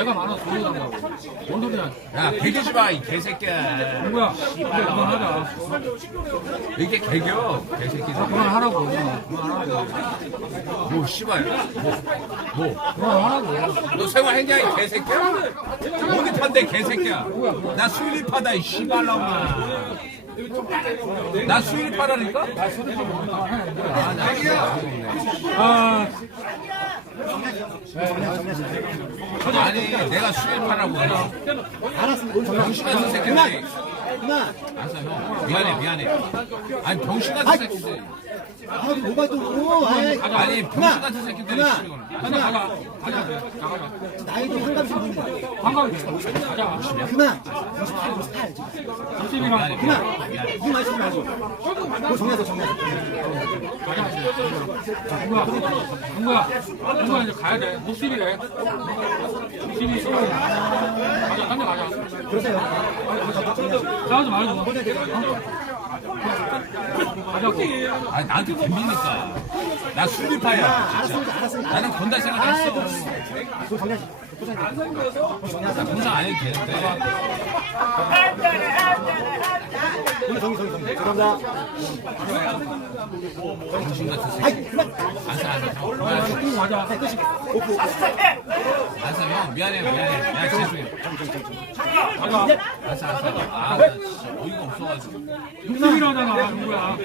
내가 많아 소리 난다고. 뭔 소리야? 야 개교지 마 이 개새끼야 누구야? 이제 그만하자. 이게 개교 개새끼들 그만하라고. 그만하라고. 뭐 씨발 뭐 뭐 그만하라고. 너 생활 했냐 이 개새끼야? 어디 판대 개새끼야? 나 수일파다 이 씨발놈아. 나 수일파라니까? 아, 아 니 내가 수일파라고 해. 알았습니다. 병신 같은 새끼들이. 그만. 알았어 형. 미안해 미안해. 아니 병신 같은 새끼들. 아, 뭐가 또, 아이, 아니 병신 같은 새끼들이 그만. 씨발. 가자, 가자. 가자, 나가자. 나이도 한감씩 분인데. 관광 가자. 그만. 98, 98. 지금. 30이랑 말씀 말고. 그거 정리해서 정리해서. 누구야? 누구야? 누구야 이제 가야 돼. 목실이 있어. 가자, 딴데 가자. 그러세요. 싸우지 말고. 가자고. 아니 나한테 덤비니까. 나. 알았습니다. 알았습니다. 나는 건달 생각 안 아, 했어. 그거 정리하시. 나 분석 안 해도 되는데. 정리, 정리, 정리, 정리. 죄송합니다. 아이, 그만. 안사. 쭉 가자. 안사 형 미안해 미안해. 야 죄송해. 가자. 안사 안사. 아, 나 진짜 어이가 없어가지고. 목실이라잖아. 누구야?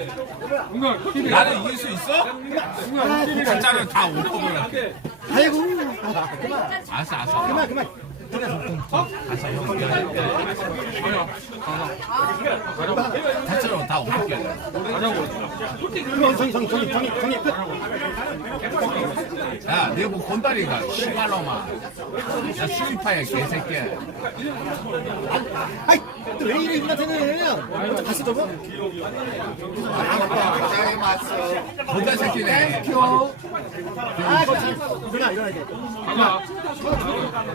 누구야? 목실이. 나는 이길 수 있어? 진짜는 다 옮겨버릴게. 아이고. 알았어, 알았어. 그만, 그만. 알았어, 형. 미안해, 미안해. 다처럼 다 옮길게. 정리, 정리, 정리, 정리, 정리, 정리. 끝. 야, 뭐 건달이가, 씨발놈아. 나 수입파야, 개새끼야. 아이, 또왜 이래, 이분한테는. 다시 또 뭐? 건달 새끼네. 아, 진짜. 일어나, 일어나, 이제. 가자.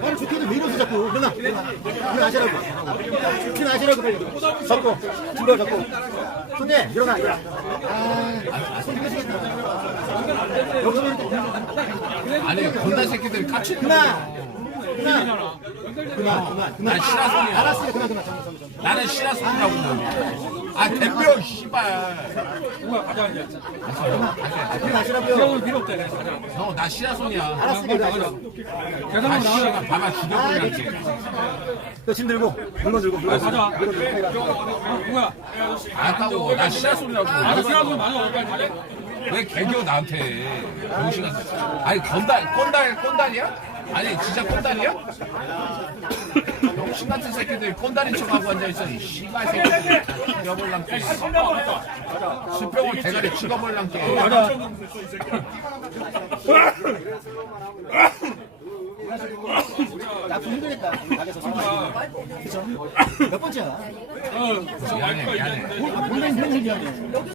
아니, 좋게도 왜 이러세요, 자꾸. 일어나, 일어나. 일어나시라고. 일어나시라고, 빨리. 잡고. 중간 잡고. 손님, 일어나, 일어나. 아, 손. 여기서 이렇게. 아니, 건달 새끼들 같이 그만! 그만! 그만, 그만, 그만. 난 시라손이야. 알았어요, 그만, 그만. 정리, 정리. 나는 시라손이라고. 아, 대표, 씨발. 누구야? 가자 이제. 일어나시라고요. 세월 필요 없대. 가자. 형, 나 시라손이야. 알았으니까 일어나시라고. 아, 계산만 나가자. 봐봐, 죽여버릴게. 그짐 들고, 물건 들고, 물건 들고. 물건 들고. 누구야? 아까워, 나 시라손이라고. 아, 시라고 맞아. 왜 개교 나한테 병신 같은 아니 건달 건달 건달이야? 아니 진짜 건달이야? 병신 같은 새끼들 건달인 척하고 앉아있어 이 씨발 새끼들 죽여볼랑 게 수평을 대가리 찍어볼랑 게 나 힘들겠다. 가게에서. 그쵸? 몇 번째야? 어. 미안해 미안해 원래 이런 얘기하네.